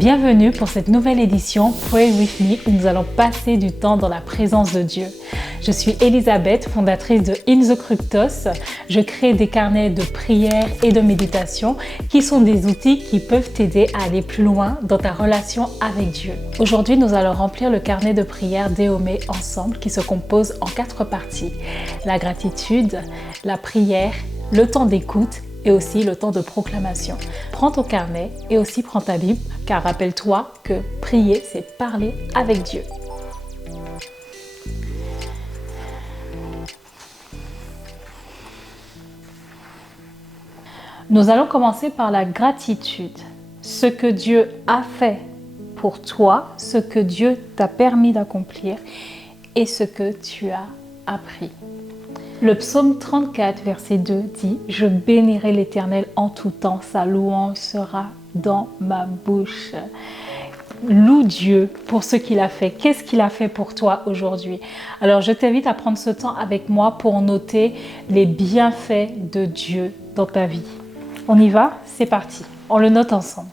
Bienvenue pour cette nouvelle édition Pray With Me où nous allons passer du temps dans la présence de Dieu. Je suis Elisabeth, fondatrice de In the Cryptos. Je crée des carnets de prière et de méditation qui sont des outils qui peuvent t'aider à aller plus loin dans ta relation avec Dieu. Aujourd'hui, nous allons remplir le carnet de prière Déomé ensemble qui se compose en 4 parties. La gratitude, la prière, le temps d'écoute et aussi le temps de proclamation. Prends ton carnet et aussi prends ta Bible, car rappelle-toi que prier, c'est parler avec Dieu. Nous allons commencer par la gratitude. Ce que Dieu a fait pour toi, ce que Dieu t'a permis d'accomplir et ce que tu as appris. Le psaume 34, verset 2 dit « Je bénirai l'Éternel en tout temps, sa louange sera dans ma bouche. » Loue Dieu pour ce qu'il a fait. Qu'est-ce qu'il a fait pour toi aujourd'hui? Alors, je t'invite à prendre ce temps avec moi pour noter les bienfaits de Dieu dans ta vie. On y va? C'est parti. On le note ensemble.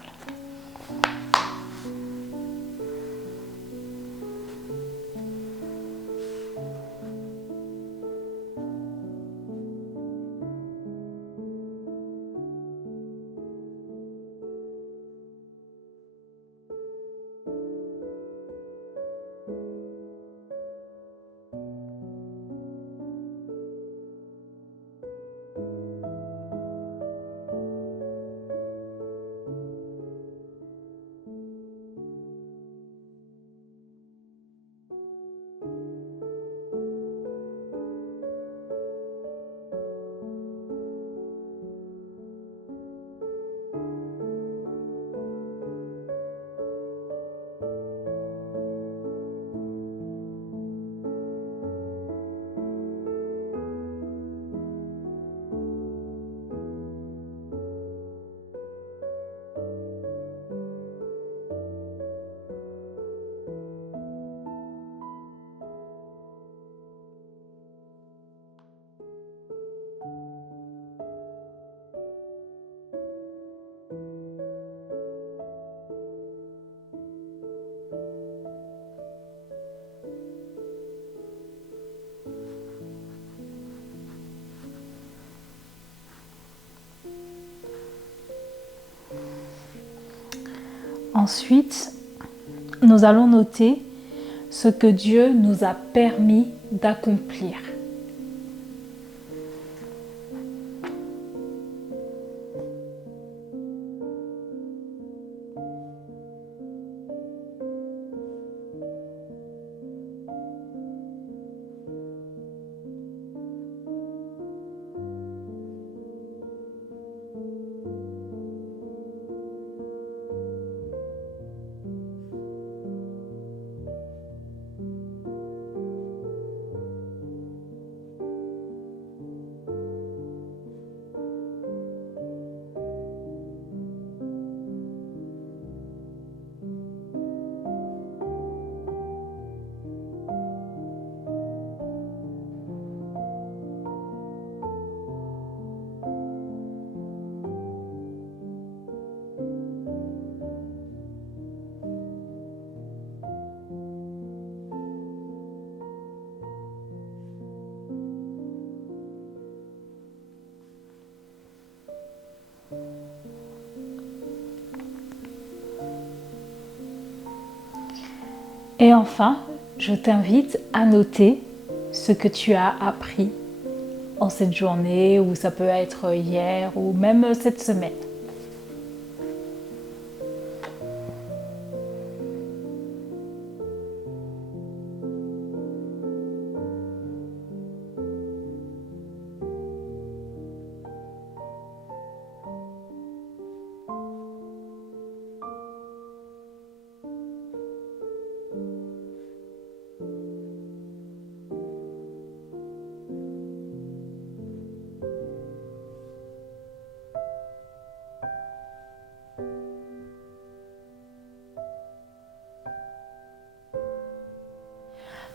Ensuite, nous allons noter ce que Dieu nous a permis d'accomplir. Et enfin, je t'invite à noter ce que tu as appris en cette journée, ou ça peut être hier, ou même cette semaine.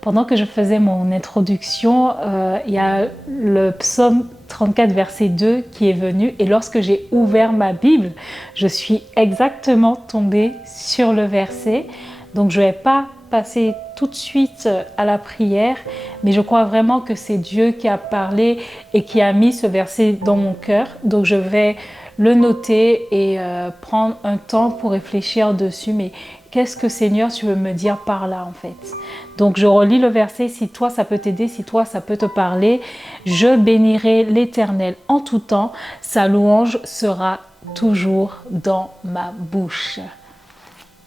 Pendant que je faisais mon introduction, il y a le psaume 34, verset 2 qui est venu. Et lorsque j'ai ouvert ma Bible, je suis exactement tombée sur le verset. Donc je ne vais pas passer tout de suite à la prière, mais je crois vraiment que c'est Dieu qui a parlé et qui a mis ce verset dans mon cœur. Donc je vais le noter et prendre un temps pour réfléchir dessus. Mais qu'est-ce que Seigneur tu veux me dire par là en fait? Donc je relis le verset, si toi ça peut t'aider, si toi ça peut te parler. Je bénirai l'Éternel en tout temps, sa louange sera toujours dans ma bouche.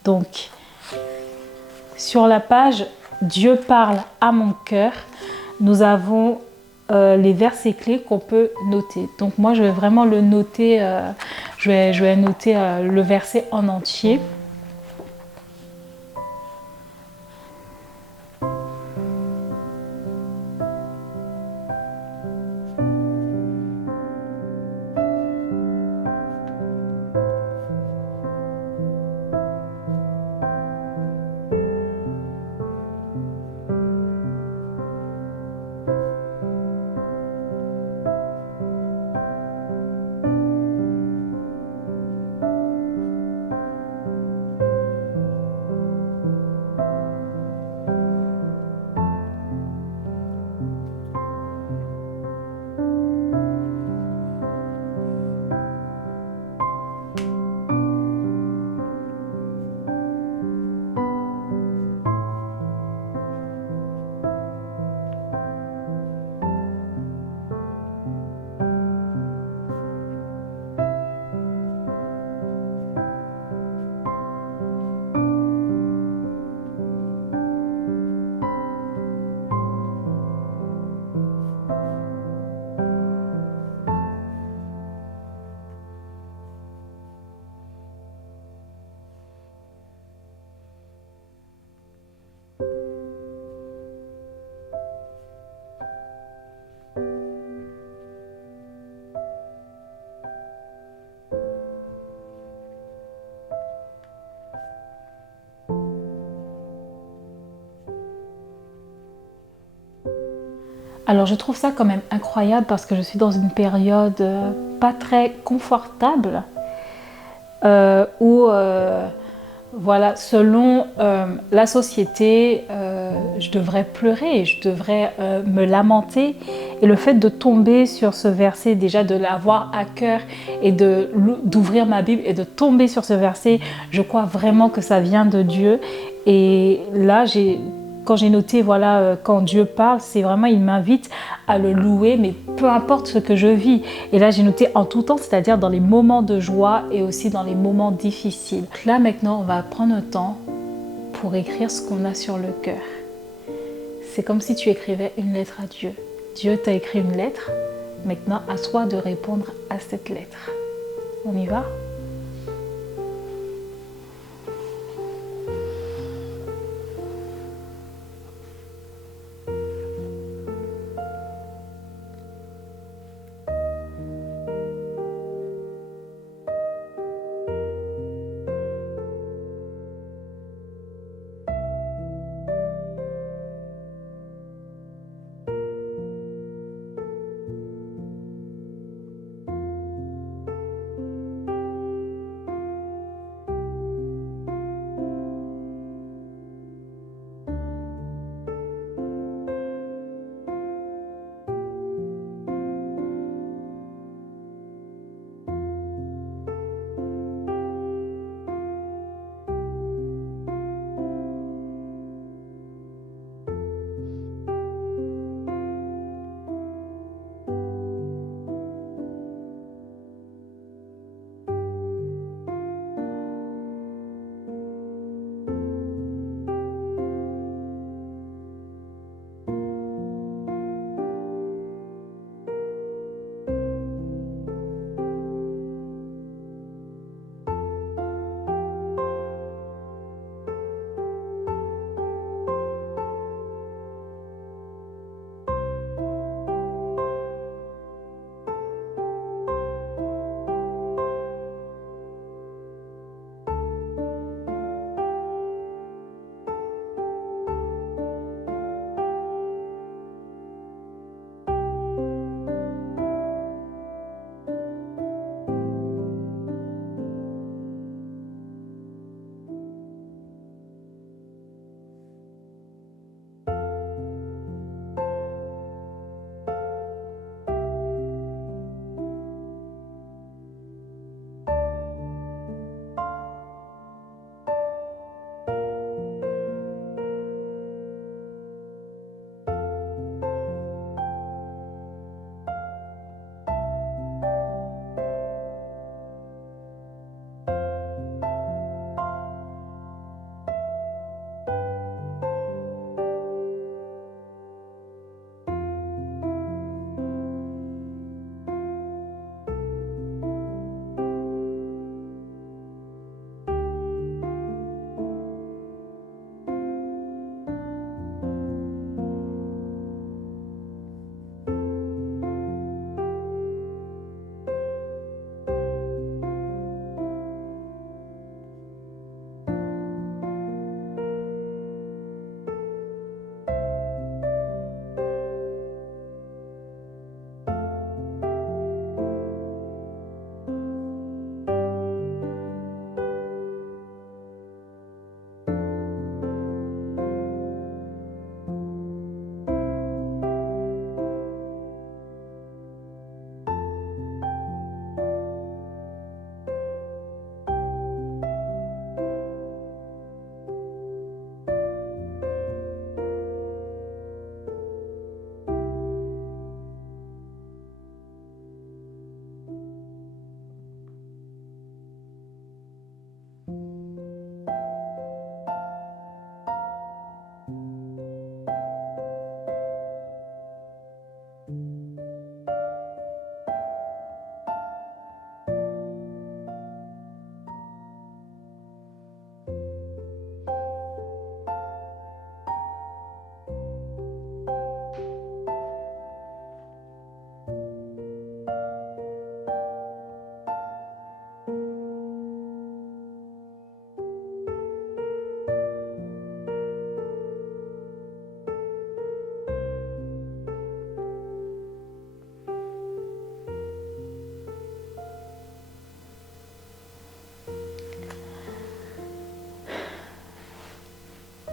Donc sur la page Dieu parle à mon cœur, nous avons les versets clés qu'on peut noter. Donc moi je vais vraiment le noter, je vais noter le verset en entier. Alors je trouve ça quand même incroyable parce que je suis dans une période pas très confortable où voilà, selon la société, je devrais pleurer, je devrais me lamenter. Et le fait de tomber sur ce verset, déjà de l'avoir à cœur et d'ouvrir ma Bible et de tomber sur ce verset, je crois vraiment que ça vient de Dieu. Et là, quand j'ai noté, voilà, quand Dieu parle, c'est vraiment, il m'invite à le louer, mais peu importe ce que je vis. Et là, j'ai noté en tout temps, c'est-à-dire dans les moments de joie et aussi dans les moments difficiles. Là, maintenant, on va prendre un temps pour écrire ce qu'on a sur le cœur. C'est comme si tu écrivais une lettre à Dieu. Dieu t'a écrit une lettre, maintenant à toi de répondre à cette lettre. On y va ?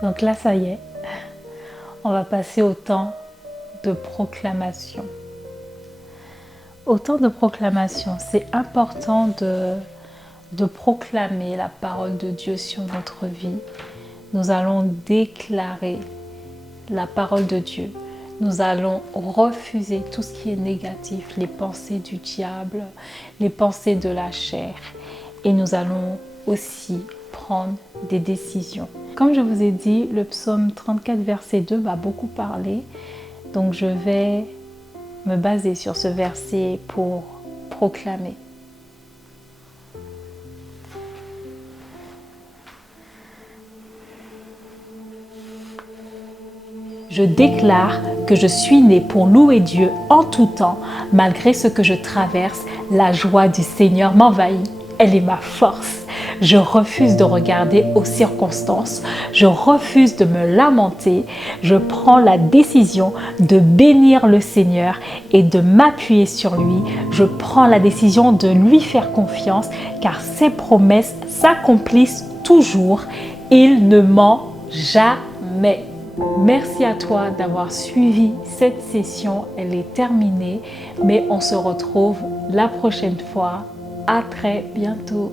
Donc là, ça y est, on va passer au temps de proclamation. Au temps de proclamation, c'est important de proclamer la parole de Dieu sur notre vie. Nous allons déclarer la parole de Dieu. Nous allons refuser tout ce qui est négatif, les pensées du diable, les pensées de la chair. Et nous allons aussi prendre des décisions. Comme je vous ai dit, le psaume 34, verset 2 va beaucoup parler. Donc je vais me baser sur ce verset pour proclamer. Je déclare que je suis né pour louer Dieu en tout temps, malgré ce que je traverse, la joie du Seigneur m'envahit. Elle est ma force. Je refuse de regarder aux circonstances. Je refuse de me lamenter. Je prends la décision de bénir le Seigneur et de m'appuyer sur lui. Je prends la décision de lui faire confiance car ses promesses s'accomplissent toujours. Il ne ment jamais. Merci à toi d'avoir suivi cette session. Elle est terminée, mais on se retrouve la prochaine fois. À très bientôt.